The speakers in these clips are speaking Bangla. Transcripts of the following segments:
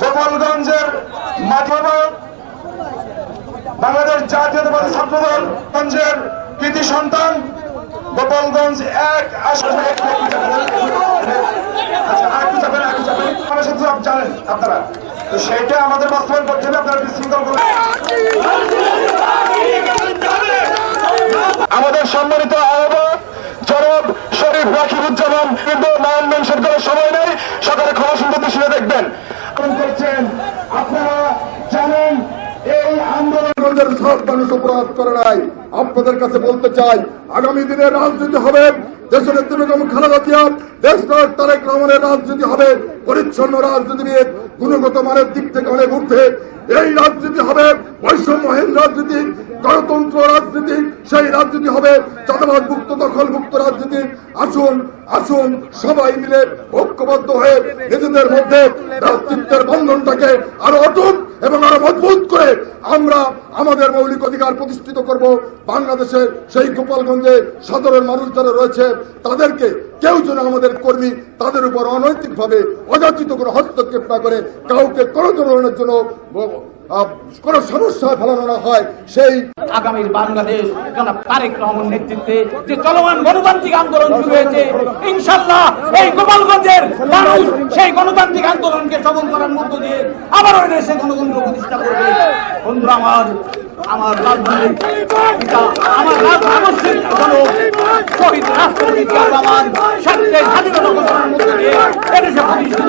গোপালগঞ্জের মাধ্যমে বাংলাদেশ জাতীয়তাবাদী ছাত্রদল গঞ্জের কৃতি সন্তান, গোপালগঞ্জ এক আচ্ছা জানেন আপনারা। তো সেইটা আমাদের বাস্তবায়ন করতে হবে, আপনারা বিশৃঙ্খল আমাদের সম্মানিত আহ্বায়ক জনাব শরীফ রাকিবুজ্জামান কিন্তু মান মেনশন করার সময় নেই। সকালে শুনতে দৃষ্টিতে দেখবেন। করছেন, আপনারা জানেন, এই আন্দোলন সব মানুষ অপরাধ করে নাই। আপনাদের কাছে বলতে চাই, আগামী দিনে রাজনীতি হবে, দেশের বেগম খালেদা দেশনায়ক তারেক রহমানের রাজনীতি হবে, পরিচ্ছন্ন রাজনীতিবিদ, গুণগত মানের দিক থেকে অনেক ঊর্ধ্বে। এই রাজনীতি হবে বৈষম্যহীন রাজনীতি, গণতন্ত্র রাজনীতি, সেই রাজনীতি হবে চাঁদাবাদ মুক্ত দখল মুক্ত রাজনীতি আসুন আসুন, সবাই মিলে ঐক্যবদ্ধ হয়ে নিজেদের মধ্যে রাজনীতির বন্ধনটাকে আরও অটুট এবং আরও মজবুত করে আমরা আমাদের মৌলিক অধিকার প্রতিষ্ঠিত করব। বাংলাদেশের সেই গোপালগঞ্জে সাধারণ মানুষ যারা রয়েছে, তাদেরকে কেউ যেন আমাদের কর্মী তাদের উপর অনৈতিকভাবে অযাচিত করে হস্তক্ষেপ না করে কাউকে কোনো ধরনের জন্য কোনো সমস্যায় ফেলানো না হয়, সেই আগামীর বাংলাদেশ জনাব তারেক রহমান নেতৃত্বে যে চলমান গণতান্ত্রিক আন্দোলন শুরু হয়েছে ইনশাল্লাহ এই গোপালগঞ্জের মানুষ সেই গণতান্ত্রিক আন্দোলনকে সবল করার মধ্য দিয়ে আবার ওই দেশে গণতন্ত্র প্রতিষ্ঠা করবে। বন্ধুরা, আমার আমার রাজধানী পিতা শহীদ রাষ্ট্রপতি জিয়া রহমান স্বার্থে স্বাধীনতা ঘোষণার মধ্য দিয়ে এদেশে প্রতিষ্ঠিত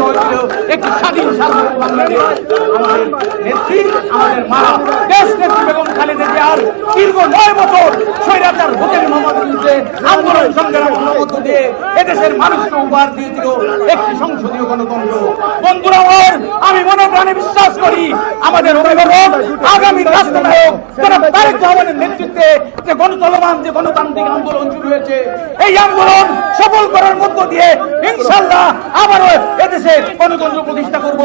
আমাদের মা দেশ নেত্রী বেগম খালেদা জিয়ার দীর্ঘ নয় বছর স্বৈরাচার হোটেল মোহাম্মদ আন্দোলন সংগ্রামের মধ্য দিয়ে এদেশের মানুষকে উপহার দিয়েছিল একটি সংসদীয় গণতন্ত্র। বন্ধুরা আমি মনে প্রাণে বিশ্বাস করি আমাদের অভিভাবক, আগামী রাষ্ট্রনায়ক জনাব তারেক রহমানের নেতৃত্বে যে গণচলমান যে গণতান্ত্রিক আন্দোলন শুরু হয়েছে, এই আন্দোলন সফল করার মধ্য দিয়ে ইনশাল্লাহ আবারও এদেশে গণতন্ত্র প্রতিষ্ঠা করব।